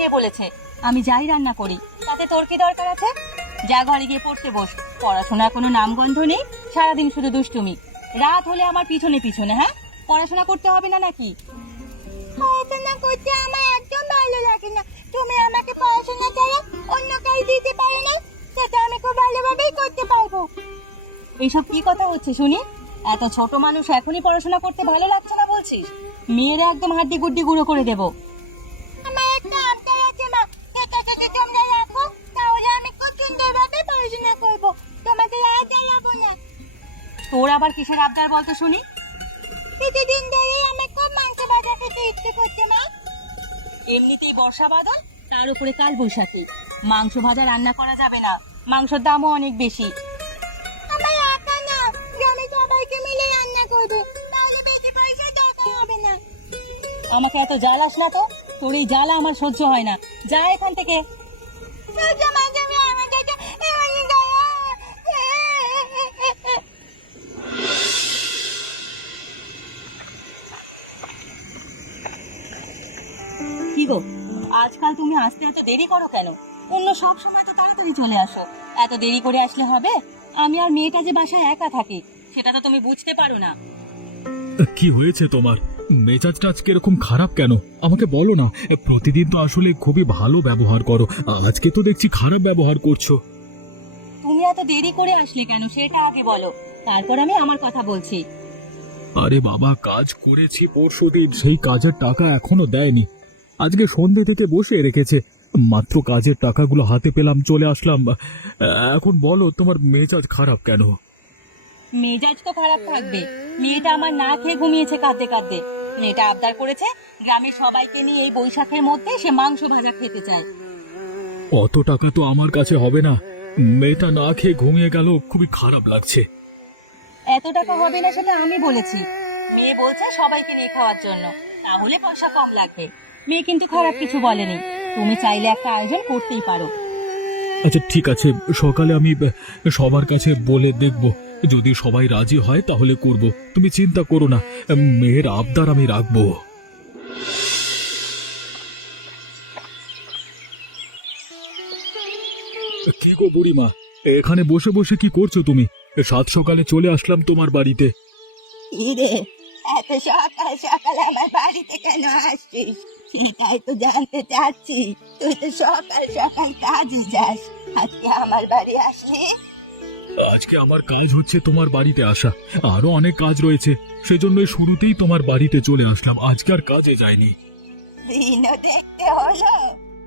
কে বলেছে আমি যাই রান্না করি? তাতে তোর কি দরকার আছে? যা ঘরে গিয়ে পড়তে বস। পড়াশোনার কোনো নামগন্ধ নেই, সারাদিন শুধু দুষ্টুমি। রাত হলে আমার পিছনে পিছনে। হ্যাঁ, পড়াশোনা করতে হবে না নাকি? পড়াশোনা করতে আমার একদম ভালো লাগে না। তুমি আমাকে পড়াশোনা ছাড়া অন্য কাজ দিতে পারো না, সেটা আমি খুব ভালোভাবেই করতে পারবো। এইসব কি কথা হচ্ছে শুনি? এত ছোট মানুষ এখনই পড়াশোনা করতে ভালো লাগছে না বলছিস? মেয়েরা একদম হাড্ডি গুড্ডি গুঁড়ো করে দেবো। আমার একটা আবদার আছে মা, সেটাকে তোমরা রাখো, তাহলে আমি খুব সুন্দরভাবে পড়াশোনা করবো, তোমাদের আর জ্বালাবো না। তোর আবার কিসের আবদার বলতো শুনি? প্রতিদিন ধরেই আমি খুব মাংস ভাজা খেতে ইচ্ছে করছে মা। এমনিতেই বর্ষা বাদল, তার উপরে কাল বৈশাখী। মাংস ভাজা রান্না করা যাবে না, মাংসের দামও অনেক বেশি। আমার একা না, আমি সবাইকে মিলে রান্না করবো, তাহলে বেশি পয়সা দরকার হবে না। আমাকে এত জ্বালাস না তো, তোর এই জ্বালা আমার সহ্য হয় না। যা এখান থেকে। কি গো, আজকাল তুমি আসতে এত দেরি করো কেন? অন্য সব সময় তো তাড়াতাড়ি চলে আসো, এত দেরি করে আসলে হবে? আমি আর মেয়েটা যে বাসায় একা থাকি, সেটা তো তুমি বুঝতে পারো না। কি হয়েছে তোমার? মেজাজটা আজকে এরকম খারাপ কেন? আমাকে বলো না। প্রতিদিন তো আসলে খুবই ভালো ব্যবহার করো, আজকে তো দেখছি খারাপ ব্যবহার করছো। তুমি এত দেরি করে আসলে কেন সেটা আগে বলো, তারপর আমি আমার কথা বলছি। আরে বাবা, কাজ করেছি পরশুদিন, সেই কাজের টাকা এখনো দেয়নি। আজকে সন্ধ্যে থেকে বসে রেখেছে, মাত্র কাজের টাকাগুলো হাতে পেলাম, চলে আসলাম। এখন বলো তোমার মেজাজ খারাপ কেন? মেজাজ তো খারাপ থাকবে, মেয়েটা আমার না খেয়ে ঘুমিয়েছে কাঁদতে কাঁদতে। মেয়েটা আবদার করেছে গ্রামের সবাইকে নিয়ে এই বৈশাখের মধ্যে সে মাংস ভাজা খেতে চায়। অত টাকা তো আমার কাছে হবে না। মেয়েটা না খেয়ে ঘুমিয়ে গেল, খুবই খারাপ লাগছে। এত টাকা হবে না সেটা আমি বলেছি, মেয়ে বলছে সবাইকে নিয়ে খাওয়ার জন্য, তাহলে পয়সা কম লাগবে। মেয়ে কিন্তু খারাপ কিছু বলেনি, তুমি চাইলে একটা আয়োজন করতেই পারো। আচ্ছা ঠিক আছে, সকালে আমি সবার কাছে বলে দেখব, যদি সবাই রাজি হয় তাহলে করব। তুমি চিন্তা করো না, মেয়ের আবদার আমি রাখবো। কি গো বুড়িমা, এখানে বসে বসে কি করছো তুমি? সাত সকালে চলে আসলাম তোমার বাড়িতে। রে, এত সকাল সকাল আমার বাড়িতে কেন আসছিস সেটাই তো জানতে চাচ্ছি। তুই তো সকাল সকাল কাজে যাস, আজকে আমার বাড়ি আসলি? আজকে আমার কাজ হচ্ছে তোমার বাড়িতে আসা, আরো অনেক কাজ রয়েছে, সেজন্যই শুরুতেই তোমার বাড়িতে চলে আসলাম, আজকে আর কাজে যাইনি। দিনও দেখতে হলো,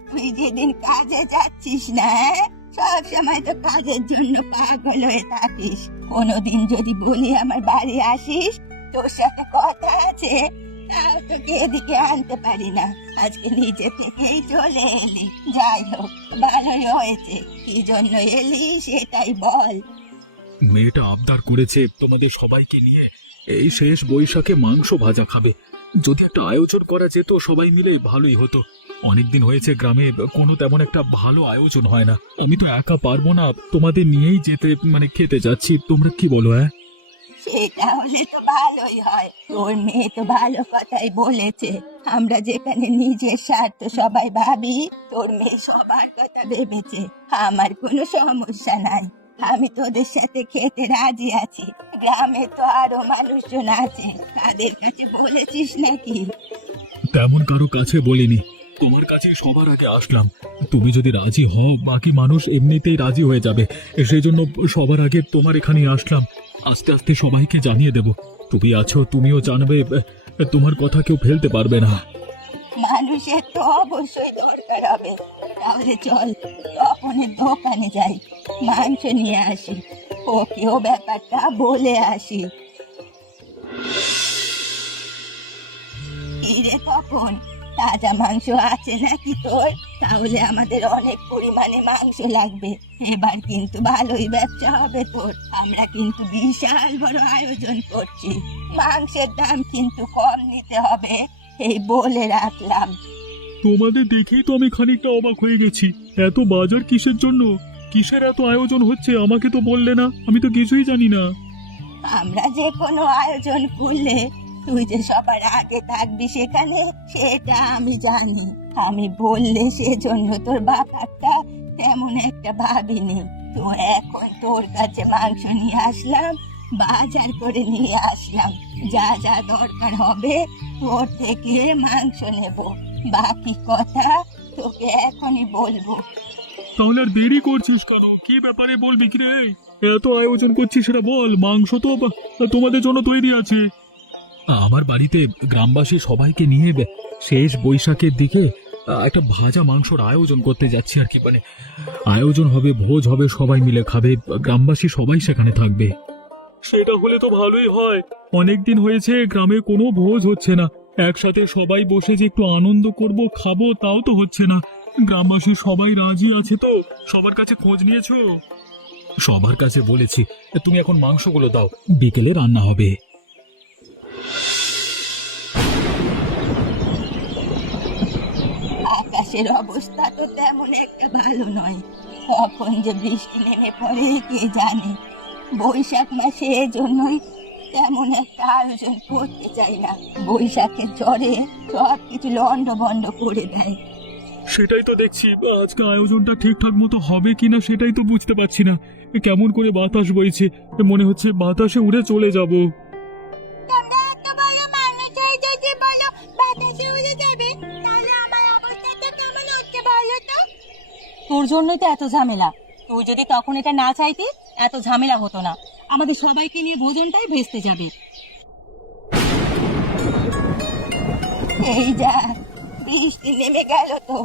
তুই যেদিন কাজে যাচ্ছিস না, সব সময় তো কাজের জন্য পাগল হয়ে থাকিস। কোনোদিন যদি বলি আমার বাড়ি আসিস, তোর সাথে কথা আছে, তাও তোকে এদিকে আনতে পারি না। আজকে নিজে থেকেই চলে এলি, যাই হোক ভালোই হয়েছে। কি জন্য এলি সেটাই বল। মেয়েটা আবদার করেছে তোমাদের সবাইকে নিয়ে এই শেষ বৈশাখে মাংস ভাজা খাবে। যদি একটা আয়োজন করা যেত সবাই মিলে, ভালোই হতো। অনেকদিন হয়েছে গ্রামে কোনো তেমন একটা ভালো আয়োজন হয় না। আমি তো একা পারবো না, তোমাদের নিয়েই যেতে খেতে যাচ্ছি, তোমরা কি বলো? সেটা হলে তো ভালোই হয়, তোর মেয়ে তো ভালো কথাই বলেছে। আমরা যেখানে নিজের স্বার্থ সবাই ভাবি, তোর মেয়ে সবার কথা ভেবেছে। আমার কোনো সমস্যা নাই, আমি তোদের সাথে খেতে রাজি আছি। গ্রামে তো আরো মানুষজন আছে, তাদের কাছে বলেছিস নাকি? তেমন কারো কাছে বলিনি, তোমার কাছেই সবার আগে আসলাম। তুমি যদি রাজি হও, বাকি মানুষ এমনিতেই রাজি হয়ে যাবে, সেই জন্য সবার আগে তোমার এখানে আসলাম। আস্তে আস্তে সবাইকে জানিয়ে দেব। তুমি আছো, তুমিও জানবে, তোমার কথা কেউ ফেলতে পারবে না। মানুষের তো অবশ্যই দরকার হবে, তাহলে চল তপনের দোকানে যাই, মাংস নিয়ে আসি, ওকেও ব্যাপারটা বলে আসি। কিরে তপন, তাজা মাংস আছে নাকি তোর? তাহলে আমাদের অনেক পরিমাণে মাংস লাগবে, এবার কিন্তু ভালোই ব্যবসা হবে তোর। আমরা কিন্তু বিশাল বড় আয়োজন করছি, মাংসের দাম কিন্তু কম নিতে হবে, এই বলে রাখলাম। তোমাদের দেখেই তো আমি খানিকটা অবাক হয়ে গেছি। এত বাজার কিসের জন্য? কিসের এত আয়োজন হচ্ছে? আমাকে তো বললে না, আমি তো কিছুই জানি না। আমরা যে কোনো আয়োজন করলে তুই যে সবার আগে থাকবি সেখানে, সেটা আমি জানি। আমি বললে সেজন্য তোর ব্যাপারটা তেমন একটা ভাবিনি। তো এখন তোর কাছে মাংস নিয়ে আসলাম, বাজার করে নিয়ে আসলাম। যা যা দরকার হবে তোর থেকে মাংস নেব, বাকি কথা তোকে এখনই বলবো। তাহলে আর দেরি করছিস কেন? কি ব্যাপারে বলবি কি রে? এত আয়োজন করছিস সেটা বল। মাংস তো তোমাদের জন্য তৈরি আছে। আমার বাড়িতে গ্রামবাসী সবাইকে নিয়ে শেষ বৈশাখের দিকে একটা ভাজা মাংসর আয়োজন করতে যাচ্ছি আর কি। মানে আয়োজন হবে, ভোজ হবে, সবাই মিলে খাবে, গ্রামবাসী সবাই সেখানে থাকবে। সেটা হলে তো ভালোই হয়। অনেকদিন হয়েছে গ্রামে কোনো ভোজ হচ্ছে না। একসাথে সবাই বসে যে একটু আনন্দ করব, খাবো, তাও তো হচ্ছে না। গ্রামবাসী সবাই রাজি আছে তো? সবার কাছে খোঁজ নিয়েছো? সবার কাছে বলেছি। তুমি এখন মাংসগুলো দাও, বিকেলে রান্না হবে। আকাশের অবস্থা তো তেমন একটা ভালো নয়, কখন যে বৃষ্টি নেমে পড়ে কে জানে। বৈশাখ মাসে এজন্যই তেমন একটা আয়োজন করতে চাই না। বৈশাখের ঝড়ে সব কিছু লন্ডভন্ড করে দেয়। সেটাই তো দেখছি, আজকে আয়োজনটা ঠিকঠাক মতো হবে কিনা সেটাই তো বুঝতে পারছি না। কেমন করে বাতাস বইছে, মনে হচ্ছে বাতাসে উড়ে চলে যাব। তোমরা এত বড় মানুষ হয়ে যদি বলো বাতাসে উড়ে যাবে, তাহলে আমার অবস্থাটা কেমন হচ্ছে বলো তো? তোর জন্যই তো এত ঝামেলা। তুই যদি তখন এটা না চাইতি, এত ঝামেলা হতো না। আমাদের সবাইকে নিয়ে ভোজনটাই ভেস্তে যাবে। এই যা, বৃষ্টি নেমে গেল তো,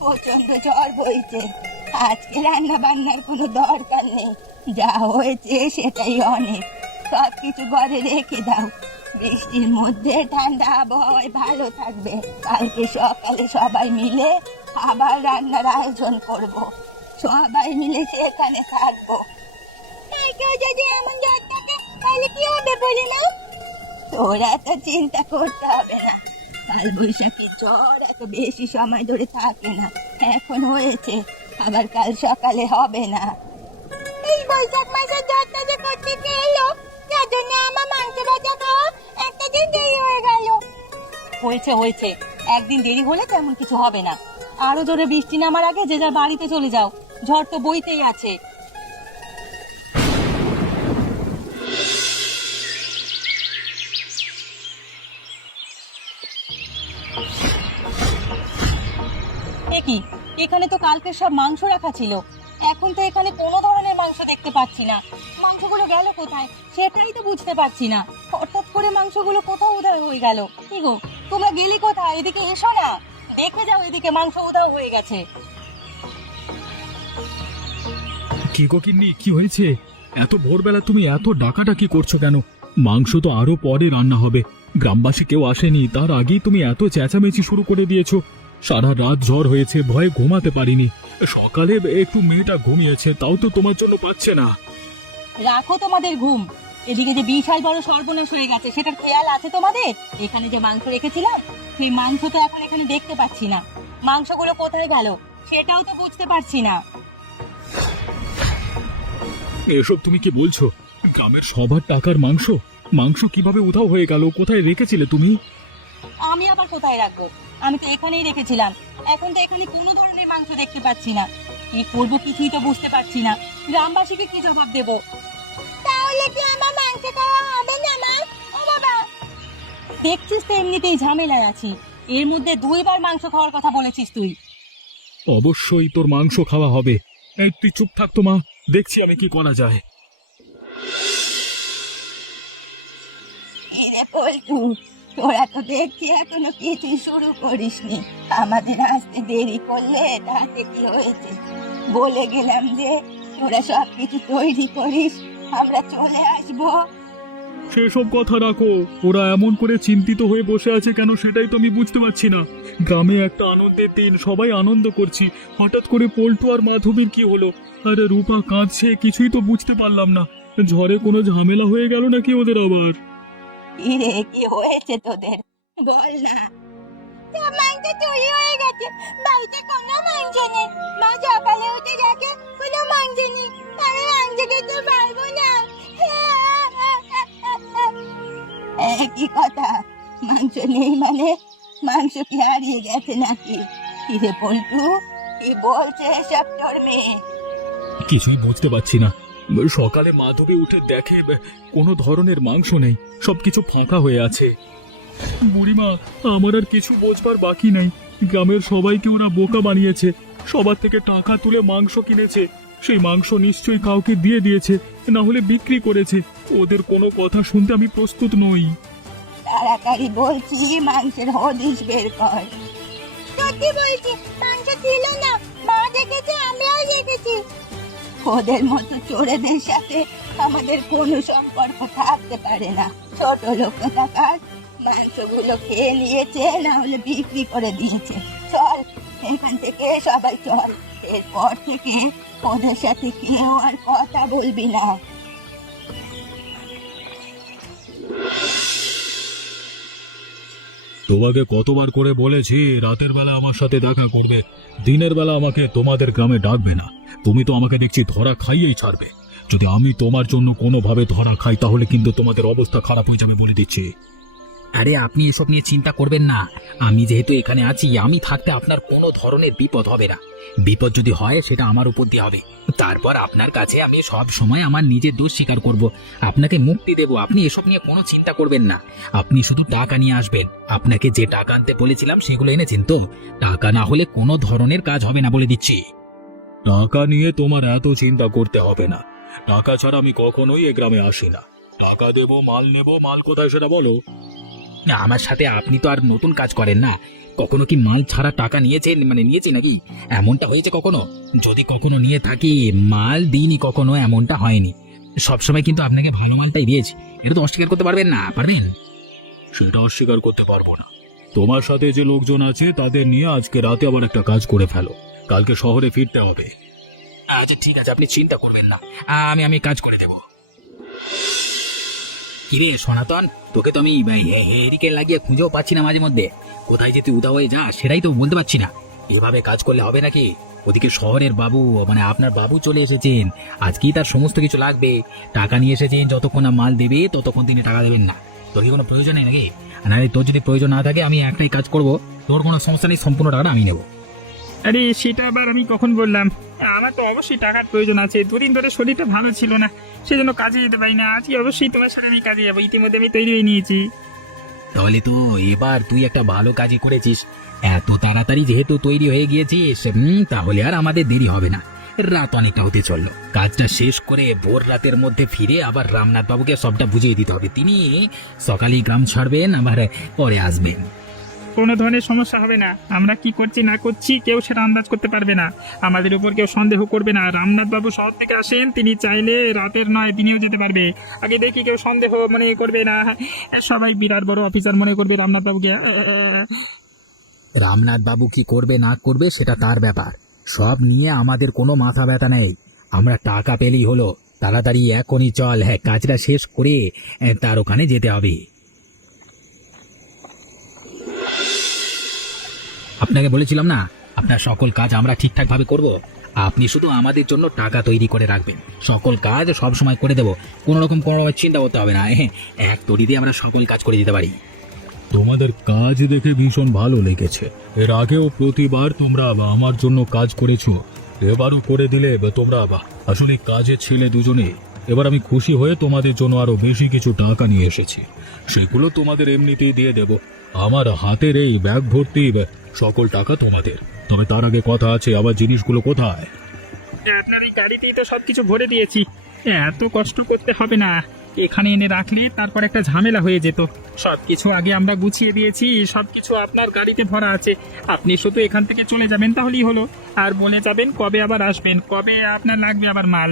প্রচন্ড ঝড় বইছে। আজকে রান্না বান্নার কোনো দরকার নেই, যা হয়েছে সেটাই অনেক। সব কিছু ঘরে রেখে দাও, বৃষ্টির মধ্যে ঠান্ডা আবহাওয়ায় ভালো থাকবে। কালকে সকালে সবাই মিলে আবার রান্নার আয়োজন করব, সবাই মিলে সেখানে থাকবো। যদি এমন ঝড় থাকে তাহলে কি হবে বলে না? তোরা তো চিন্তা করতে হবে না, কাল বৈশাখীর ঝড় এত বেশি সময় ধরে থাকে না। এখন হয়েছে, আবার কাল সকালে হবে না। এই বৈশাখ মাসের ঝড়টা যে করতে এলো, যার জন্য আমার মাংস ভাজা খাওয়া একটা দিন দেরি হয়ে গেল। হয়েছে, একদিন দেরি হলে তেমন কিছু হবে না। আরো জোরে বৃষ্টি নামার আগে যে যার বাড়িতে চলে যাও, ঝড় তো বইতেই আছে। কি, এখানে তো কালকে সব মাংস রাখা ছিল, এখন তো এখানে কোনো ধরনের মাংস দেখতে পাচ্ছি না। মাংসগুলো গেল কোথায় সেটাই তো বুঝতে পারছি না। হঠাৎ করে মাংসগুলো কোথাও উধাও হয়ে গেল। কি গো, তোমরা গেলি কোথায়? এদিকে এসো না, দেখে যাও, এদিকে মাংস উধাও হয়ে গেছে। কি গো গিন্নি, কি হয়েছে? এত ভোরবেলা তুমি এত ডাকাডাকি করছো কেন? মাংস তো আরো পরে রান্না হবে, গ্রামবাসী কেউ আসেনি, তার আগেই তুমি এত চেঁচামেচি শুরু করে দিয়েছো। সারা রাত ঝড় হয়েছে, ভয়ে ঘুমাতে পারিনি। সকালে একটু মেয়েটা ঘুমিয়েছে, তাও তো তোমার জন্য পাচ্ছে না। রাখো তোমাদের ঘুম, এদিকে যে বিশাল বড় সর্বনাশ হয়ে গেছে সেটার খেয়াল আছে তোমাদের? এখানে যে মাংস রেখেছিলাম, সেই মাংস তো এখন এখানে দেখতে পাচ্ছি না। মাংসগুলো কোথায় গেল সেটাও তো বুঝতে পারছি না। এসব তুমি কি বলছো? গ্রামের সবার টাকার মাংস, মাংস কিভাবে উধাও হয়ে গেল? কোথায় রেখেছিলে তুমি? আমি আবার কোথায় রাখবো? আমি তো এখানেই রেখেছিলাম। এখন তো এখানে কোনো ধরনের মাংস দেখতে পাচ্ছি না। কি করবো কিছুই তো বুঝতে পারছি না। গ্রামবাসীকে কি জবাব দেব? তাহলে কি আমার মাংস খাওয়া হবে না মা? ও বাবা, দেখছিস তো এমনিতেই ঝামেলায় আছি, এর মধ্যে 2বার মাংস খাওয়ার কথা বলেছিস তুই। অবশ্যই তোর মাংস খাওয়া হবে। এই, তুই চুপ থাক তো মা, দেখছি আমি কি করা যায়। এরে পল্টু, তোরা তো দেখছি এখনো কিছুই শুরু করিসনি। আমাদের আসতে দেরি করলে তাতে কি হয়েছে? বলে গেলাম যে তোরা সব কিছু তৈরি করিস, আমরা চলে আসবো। সেসব কথা রাখো, ওরা এমন করে চিন্তিত হয়ে বসে আছে কেন সেটাই তো আমি বুঝতে পারছি না। গ্রামে একটা আনন্দের দিন, সবাই আনন্দ করছি, হঠাৎ করে পল্টু আর মাধবীর কি হলো? আরে রূপা কাঁদছে, কিছুই তো বুঝতে পারলাম না। ঝড়ে কোনো ঝামেলা হয়ে গেল নাকি ওদের আবার? ইরে, কি হয়েছে তোদের বল না। মাংস চুরি হয়ে গেছে, বাড়িতে কোনো মাংস নেই। মা সকালে উঠে দেখে কোনো মাংস নেই, আমি মাংস খেতে পারবো না। কি কথা, মাংস নেই মানে? মাংস কি হারিয়ে গেছে নাকি? কিরে পল্টু, কি বলছে এসব তোর মেয়ে? কিছুই বুঝতে পারছি না। সকালে মাধবী উঠে দেখে কোনো ধরনের মাংস নেই, সবকিছু ফাঁকা হয়ে আছে। বুড়িমা, আমার আর কিছু বোঝবার বাকি নেই। গ্রামের সবাইকে ওরা বোকা বানিয়েছে, সবার থেকে টাকা তুলে মাংস কিনেছে। সেই মাংস নিশ্চয়ই কাউকে দিয়ে দিয়েছে, না হলে বিক্রি করেছে। ওদের কোনো কথা শুনতে আমি প্রস্তুত নই। তাড়াতাড়ি বলছি মাংসের হদিশ বের কর। সত্যি বলছি, মাংস ছিল না, মা দেখেছে, আমরাও দেখেছি। ওদের মতো চোরেদের সাথে আমাদের কোনো সম্পর্ক থাকতে পারে না। ছোট লোক টাকার মাংসগুলো খেয়ে নিয়েছে, না হলে বিক্রি করে দিয়েছে। চল এখান থেকে সবাই চল, এরপর থেকে ওদের সাথে কেউ আর কথা বলবি না। তোমাকে কতবার করে বলেছি রাতের বেলা আমার সাথে দেখা করবে, দিনের বেলা আমাকে তোমাদের গ্রামে ডাকবে না। তুমি তো আমাকে দেখছি ধরা খাইয়েই ছাড়বে। যদি আমি তোমার জন্য কোনোভাবে ধরা খাই তাহলে কিন্তু তোমাদের অবস্থা খারাপ হয়ে যাবে বলে দিচ্ছি। আরে আপনি এসব নিয়ে চিন্তা করবেন না। আমি যেহেতু এখানে আছি, আমি থাকতে আপনার কোনো ধরনের বিপদ হবে না। বিপদ যদি হয় সেটা আমার উপর দিয়ে হবে। তারপর আপনার কাছে আমি সব সময় আমার নিজের দোষ স্বীকার করব, আপনাকে মুক্তি দেব। আপনি এসব নিয়ে কোনো চিন্তা করবেন না। আপনি শুধু টাকা নিয়ে আসবেন। আপনাকে যে টাকা আনতে বলেছিলাম সেগুলো এনেছেন তো? টাকা না হলে কোনো ধরনের কাজ হবে না বলে দিচ্ছি। টাকা নিয়ে তোমার এত চিন্তা করতে হবে না। টাকা ছাড়া আমি কখনোই এ গ্রামে আসি না। টাকা দেবো, মাল নেব। মাল কোথায় সেটা বলো। না, আমার সাথে আপনি তো আর নতুন কাজ করেন না। কখনো কি মাল ছাড়া টাকা নিয়েছেন, নিয়েছি নাকি? এমনটা হয়েছে কখনো? যদি কখনো নিয়ে থাকি, মাল দিইনি কখনো, এমনটা হয়নি। সবসময় কিন্তু আপনাকে ভালো মালটাই দিয়েছি। এটা তো অস্বীকার করতে পারবেন না, পারবেন? সেটা অস্বীকার করতে পারবো না। তোমার সাথে যে লোকজন আছে তাদের নিয়ে আজকে রাতে আবার একটা কাজ করে ফেলো, কালকে শহরে ফিরতে হবে। আচ্ছা ঠিক আছে, আপনি চিন্তা করবেন না, আমি কাজ করে দেব। কিরে সনাতন, তোকে তো আমি হেরিকে লাগিয়ে খুঁজেও পাচ্ছি না মাঝে মধ্যে। কোথায় যে তুই উদা হয়ে যা সেটাই তো বলতে পারছি না। এভাবে কাজ করলে হবে নাকি? ওদিকে শহরের বাবু, আপনার বাবু চলে এসেছেন। আজকেই তার সমস্ত কিছু লাগবে। টাকা নিয়ে এসেছেন, যতক্ষণ না মাল দেবে ততক্ষণ তিনি টাকা দেবেন না। তোর কি কোনো প্রয়োজন নেই নাকি? নাহলে তোর যদি প্রয়োজন না থাকে, আমি একটাই কাজ করব, তোর কোনো সমস্যা নেই, সম্পূর্ণ টাকাটা আমি নেবো। আরে সেটা আবার আমি কখন বললাম? আমার তো অবশ্যই টাকার প্রয়োজন আছে। দুদিন ধরে শরীরটা ভালো ছিল না, সেজন্য কাজে যেতে পারি না। আজকে অবশ্যই তোমার সাথে আমি কাজে যাবো। ইতিমধ্যে আমি তৈরি হয়ে নিয়েছি। তাহলে তো এবার তুই একটা ভালো কাজই করেছিস। এত তাড়াতাড়ি যেহেতু তৈরি হয়ে গিয়েছিস, তাহলে আর আমাদের দেরি হবে না। রাত অনেকটা হতে চললো। কাজটা শেষ করে ভোর রাতের মধ্যে ফিরে আবার রামনাথ বাবুকে সবটা বুঝিয়ে দিতে হবে। তিনি সকালেই গ্রাম ছাড়বেন, আবার পরে আসবেন। কোনো ধরনের সমস্যা হবে না। আমরা কি করছি না করছি কেউ সেটা আন্দাজ করতে পারবে না। আমাদের উপর কেউ সন্দেহ করবে না। রামনাথ বাবু শহর থেকে আসেন, তিনি চাইলে রাতের নয় দিনেও যেতে পারবে। আগে দেখি কেউ সন্দেহ মনে করবে না। সবাই বিরাট বড় অফিসার মনে করবে রামনাথ বাবুকে। রামনাথ বাবু কি করবে না করবে সেটা তার ব্যাপার। সব নিয়ে আমাদের কোনো মাথা ব্যথা নেই। আমরা টাকা পেলেই হলো। তাড়াতাড়ি এখনই চল, কাজটা শেষ করে তার ওখানে যেতে হবে। আপনাকে বলেছিলাম না, আপনার সকল কাজ আমরা ঠিকঠাক ভাবে করব। আপনি শুধু আমাদের জন্য টাকা তৈরি করে রাখবেন। সকল কাজ সব সময় করে দেব, কোনো রকম চিন্তা করতে হবে না। এক তড়িতে আমরা সকল কাজ করে দিতে পারি। তোমাদের কাজ দেখে ভীষণ ভালো লেগেছে। এর আগেও প্রতিবার তোমরা আমার জন্য কাজ করেছো, এবারও করে দিলে তোমরা আসলে কাজে ছিলে দুজনে। এবার আমি খুশি হয়ে তোমাদের জন্য আরো বেশি কিছু টাকা নিয়ে এসেছি, সেগুলো তোমাদের এমনিতেই দিয়ে দেব। আমার হাতের এই ব্যাগ ভর্তি সকল টাকা তোমাদের। তবে তার আগে কথা আছে, আবার জিনিসগুলো কোথায়? আপনার এই গাড়িতেই তো সবকিছু ভরে দিয়েছি। এত কষ্ট করতে হবে না। এখানে এনে রাখলে তারপর একটা ঝামেলা হয়ে যেত। সবকিছু আগে আমরা গুছিয়ে দিয়েছি, সবকিছু আপনার গাড়িতে ভরা আছে। আপনি শুধু এখান থেকে চলে যাবেন তাহলেই হলো। আর বলে যাবেন কবে আবার আসবেন, কবে আপনার লাগবে আবার মাল।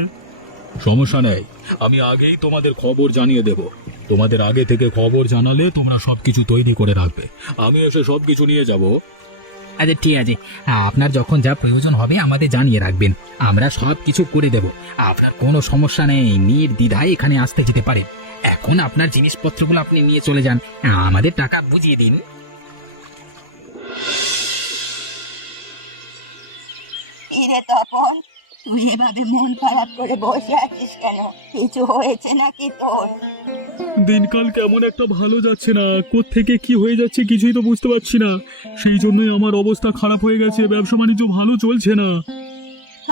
সমস্যা নেই, আমি আগেই তোমাদের খবর জানিয়ে দেব। তোমাদের আগে থেকে খবর জানালে তোমরা সবকিছু তৈরি করে রাখবে, আমি এসে সবকিছু নিয়ে যাব। আচ্ছা ঠিক আছে, আপনার যখন যা প্রয়োজন হবে আমাদের জানিয়ে রাখবেন, আমরা সব কিছু করে দেব। আপনার কোনো সমস্যা নেই, নির্দ্বিধায় এখানে আসতে যেতে পারেন। এখন আপনার জিনিসপত্রগুলো আপনি নিয়ে চলে যান, আমাদের টাকা বুঝিয়ে দিন। কিরে তপন, তুই এভাবে মন খারাপ করে বসে আছিস কেন? কিছু হয়েছে নাকি তোর? দিনকাল কেমন একটা ভালো যাচ্ছে না, কোত্থেকে কি হয়ে যাচ্ছে কিছুই তো বুঝতে পারছি না। সেই জন্যই আমার অবস্থা খারাপ হয়ে গেছে, ব্যবসা বাণিজ্য ভালো চলছে না।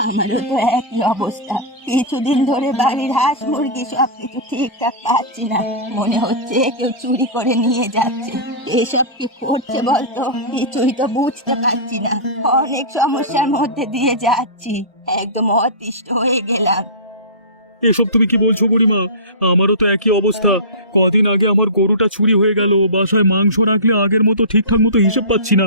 আমারও তো একই অবস্থা। কিছুদিন ধরে বাড়ির হাঁস মুরগি সবকিছু ঠিকঠাক পাচ্ছি না। মনে হচ্ছে কেউ চুরি করে নিয়ে যাচ্ছে। এসব কি করছে বলতো? কিছুই তো বুঝতে পারছি না। অনেক সমস্যার মধ্যে দিয়ে যাচ্ছি, একদম অতিষ্ঠ হয়ে গেলাম। এসব তুমি কি বলছো বুড়িমা? আমারও তো একই অবস্থা। কদিন আগে আমার গরুটা চুরি হয়ে গেল। বাসায় মাংস রাখলে আগের মতো ঠিকঠাক মতো হিসেব পাচ্ছি না।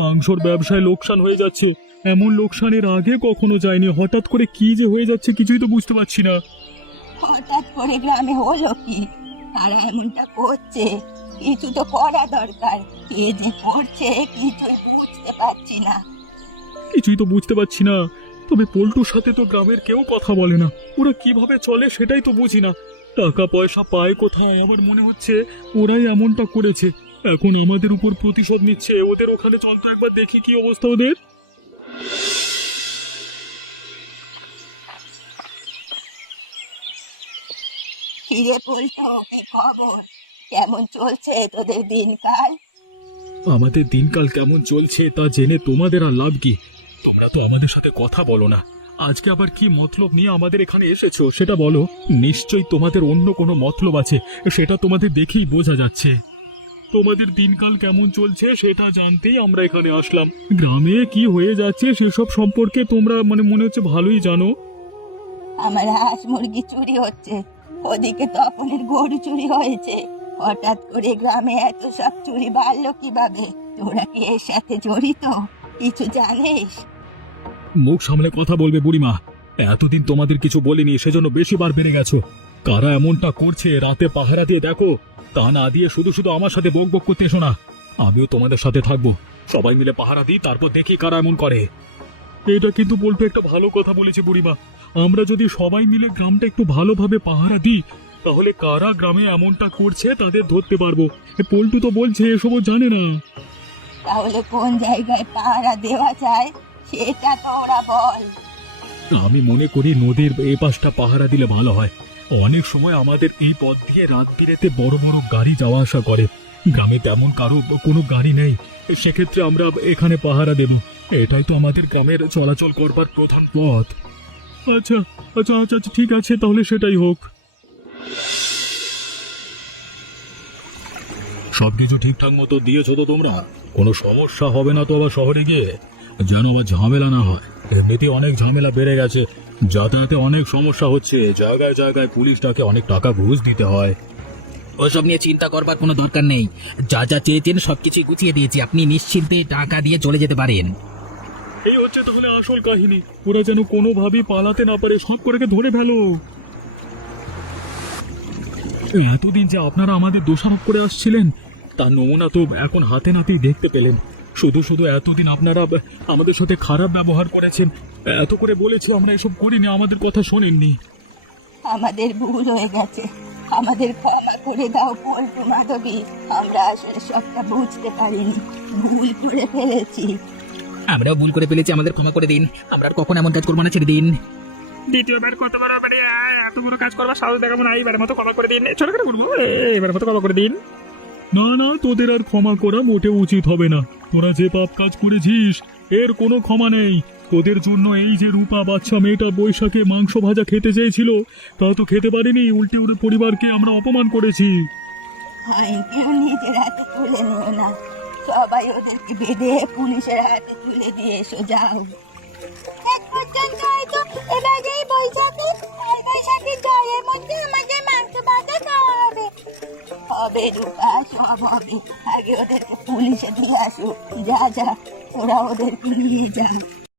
মাংসর ব্যবসায় লোকসান হয়ে যাচ্ছে। এমন লোকসানের আগে কখনো যায়নি, হঠাৎ করে কি যে হয়ে যাচ্ছে কিছুই তো বুঝতে পারছি না। হঠাৎ করে গ্রামে হলো কি? তারা এমনটা করছে, কিছু তো করা দরকার। কে যে করছে কিছুই বুঝতে পারছি না। কিছুই তো বুঝতে পারছি না। তবে পল্টুর সাথে তো গ্রামের কেউ কথা বলে না। ওরা কিভাবে চলে সেটাই তো বুঝি না। টাকা পয়সা পায় কোথায়? আমার মনে হচ্ছে ওরাই এমনটা করেছে। এখন আমাদের উপর প্রতিশোধ নিচ্ছে। ওদের ওখানে চল তো একবার দেখি কি অবস্থা ওদের। ফিরে পড়তো এ খবর, কেমন চলছে তোদের দিনকাল? আমাদের দিনকাল কেমন চলছে তা জেনে তোমাদের আর লাভ কি? তোমরা তো আমাদের সাথে কথা বলো না। আজকে আবার কি মতলব নিয়ে আমাদের এখানে এসেছো সেটা বলো। নিশ্চয়ই তোমাদের অন্য কোনো মতলব আছে, সেটা তোমাদের দেখেই বোঝা যাচ্ছে। তোমাদের দিনকাল কেমন চলছে সেটা জানতেই আমরা এখানে আসলাম। গ্রামে কি হয়ে যাচ্ছে সেসব সম্পর্কে তোমরা মনে হচ্ছে ভালোই জানো। আমার হাঁস মুরগি চুরি হচ্ছে, ওদিকে তপনের গরু চুরি হয়েছে। হঠাৎ করে গ্রামে এত সব চুরি বাড়লো কিভাবে? তোরা কি এর সাথে জড়িত? কিছু জানিস? মুখ সামলে কথা বলবে বুড়িমা। এতদিন তোমাদের কিছু বলিনি, সেজন্য বেশি বার বেড়ে গেছো। কারা এমনটা করছে রাতে পাহারা দিয়ে দেখো, তা না দিয়ে শুধু শুধু আমার সাথে বক বক করতে এসো না। আমিও তোমাদের সাথে থাকবো। সবাই মিলে পাহারা দিই, তারপর দেখি কারা এমন করে। এটা কিন্তু বলতে একটা ভালো কথা বলেছে বুড়িমা। আমরা যদি সবাই মিলে গ্রামটা একটু ভালোভাবে পাহারা দিই, তাহলে কারা গ্রামে এমনটা করছে তাদের ধরতে পারবো। পল্টু তো বলছে এসবও জানে না। তাহলে কোন জায়গায় পাহারা দেওয়া যায় সেটা তো ওরা বল। আমি মনে করি নদীর এ পাশটা পাহারা দিলে ভালো হয়। অনেক সময় আমাদের এই পথ দিয়ে রাত বিরেতে বড় বড় গাড়ি যাওয়া আসা করে। গ্রামে তেমন কারো কোনো গাড়ি নেই, সেক্ষেত্রে আমরা এখানে পাহারা দেব। এটাই তো আমাদের গ্রামের চলাচল করবার প্রধান পথ। আচ্ছা আচ্ছা আচ্ছা আচ্ছা, ঠিক আছে, তাহলে সেটাই হোক। সবকিছু ঠিকঠাক মতো দিয়েছো তো তোমরা? কোনো সমস্যা হবে না তো আবার শহরে গিয়ে? যেন আবার ঝামেলা না হয়। এমনিতে অনেক ঝামেলা বেড়ে গেছে, যাতায়াতে অনেক সমস্যা হচ্ছে। জায়গায় জায়গায় পুলিশটাকে অনেক টাকা ঘুষ দিতে হয়। ওসব নিয়ে চিন্তা করবার কোনো দরকার নেই। যা যা চেয়েছেন সবকিছু গুছিয়ে দিয়েছি, আপনি নিশ্চিন্তে টাকা দিয়ে চলে যেতে পারেন। এই হচ্ছে তাহলে আসল কাহিনী। ওরা যেন কোনোভাবেই পালাতে না পারে, সব করে ধরে ফেলো। এতদিন যে আপনারা আমাদের দোষারোপ করে আসছিলেন, তার নমুনা তো এখন হাতে নাতেই দেখতে পেলেন। শুধু শুধু এতদিন আপনারা আমাদের সাথে খারাপ ব্যবহার করেছেন। এত করে বলেছি আমরা এসব করিনি, আমাদের কথা শোনেননি। আমাদের ভুল হয়ে গেছে, আমাদের ক্ষমা করে দাও পল্টু মাধবী। আমরা আসলে সবটা বুঝতে পারিনি, ভুল করে ফেলেছি। আমরাও ভুল করে ফেলেছি, আমাদের ক্ষমা করে দিন। আমরা আর কখন এমন কাজ করবো না, ছেড়ে দিন। দ্বিতীয়বার কতবার আবার এত বড় কাজ করবার সাহস দেখাবো না। এইবার মতো ক্ষমা করে দিন, ছোট করে করবো, এবার মতো ক্ষমা করে দিন। না না, তোদের আর ক্ষমা করা মোটেও উচিত হবে না। তোরা যে পাপ কাজ করেছিস এর কোনো ক্ষমা নেই। তোদের জন্য এই যে রূপা বাচ্চা মেয়েটা বৈশাখে মাংস ভাজা খেতে চেয়েছিল, তা তো খেতে পারিনি। উল্টে ওর পরিবারকে আমরা অপমান করেছি। হয় কেউ নিজের হাতে তুলে নিও না, সবাই ওদেরকে বেঁধে পুলিশের হাতে তুলে দিয়ে এসো, যাও। এক পর্যন্ত হয়তো এবার এই বৈশাখীর জয়ের মধ্যে আমাদের মাংস ভাজা খাওয়া হবে। হবে রূপা, সব হবে। আগে ওদেরকে পুলিশে দিয়ে আসো। যা যা, ওরা ওদেরকে নিয়ে যাও।